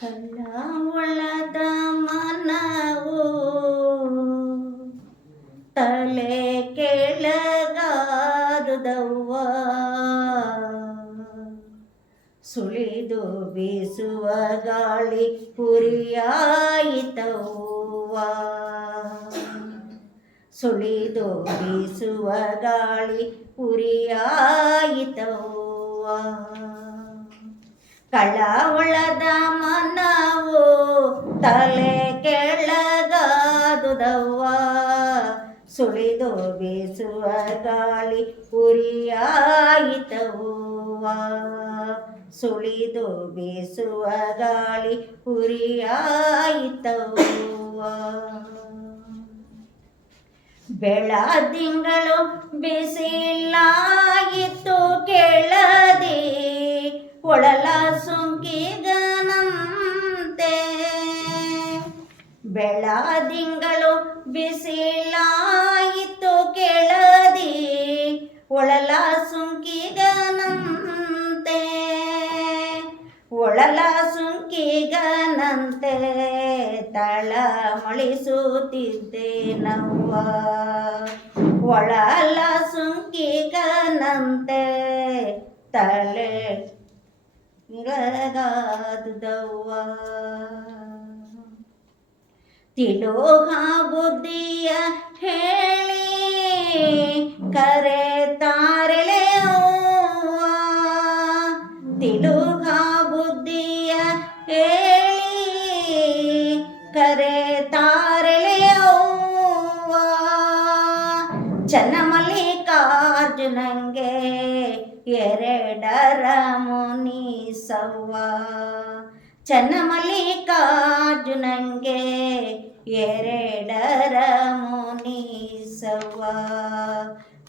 ಕಲ್ಲ ಒಳದ ಮನವು ತಲೆ ಕೆಳಗಾದುದವ್ವ, ಸುಳಿದು ಬೀಸುವ ಗಾಳಿ ಉರಿಯಾಯಿತವ್ವ, ಸುಳಿದು ಬೀಸುವ ಗಾಳಿ ಉರಿಯಾಯಿತವ್ವ. ಕಳವಳದ ಮನವು ತಲೆ ಕೆಳಗಾದುದವ್ವ, ಸುಳಿದು ಬೀಸುವ ಗಾಳಿ ಉರಿಯಾಯಿತವ್ವ, ಸುಳಿದು ಬೀಸುವ ಗಾಳಿ ಉರಿಯಾಯಿತವ್ವ. ಬೆಳದಿಂಗಳು ಬಿಸಿಲಾಯಿತು ಕೆಳದಿ, ಒಳಲ ಸುಂಕಿಗನಂತೆ. ಬೆಳದಿಂಗಳು ಬಿಸಿಲಾಯಿತು ಕೆಳದಿ, ಒಳಲ ಸುಂಕಿಗನಂತೆ. ಒಳಲ ಸುಂಕಿಗನಂತೆ ತಳಮಳಿಸುತ್ತಿದ್ದೇನವ್ವ, ಒಳಲ ಸುಂಕಿಗನಂತೆ ತಲೆ ಕೆಳಗಾದುದವ್ವ. ತಿಳುಹ ಬುದ್ಧಿಯ ಹೇಳಿ ಕರೆತಾರೆಲೆ ಅವ್ವ, ತಿಳುಹ ಬುದ್ಧಿಯ ಹೇಳಿ ಕರೆತಾರೆಲೆ ಅವ್ವ. ಚನ್ನಮಲ್ಲಿಕಾರ್ಜುನಂಗೆ ಎರಡರ ಮುನಿಸವ್ವ, ಚನ್ನಮಲ್ಲಿಕಾರ್ಜುನಂಗೆ ಎರಡರ ಮುನಿಸವ್ವ.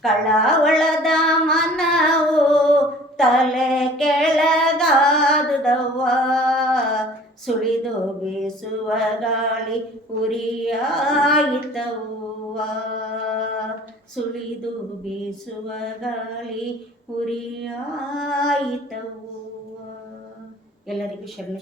ಕಳವಳದ ಮನವು ತಲೆ ಕೆಳಗಾದುದವ್ವ, ಸುಳಿದು ಬೀಸುವ ಗಾಳಿ ಉರಿಯಾಯಿತವ್ವ, ಸುಳಿದು ಬೀಸುವ ಗಾಳಿ ಉರಿಯಾಯಿತವ್ವ. ಎಲ್ಲರಿಗೂ ಶರಣ.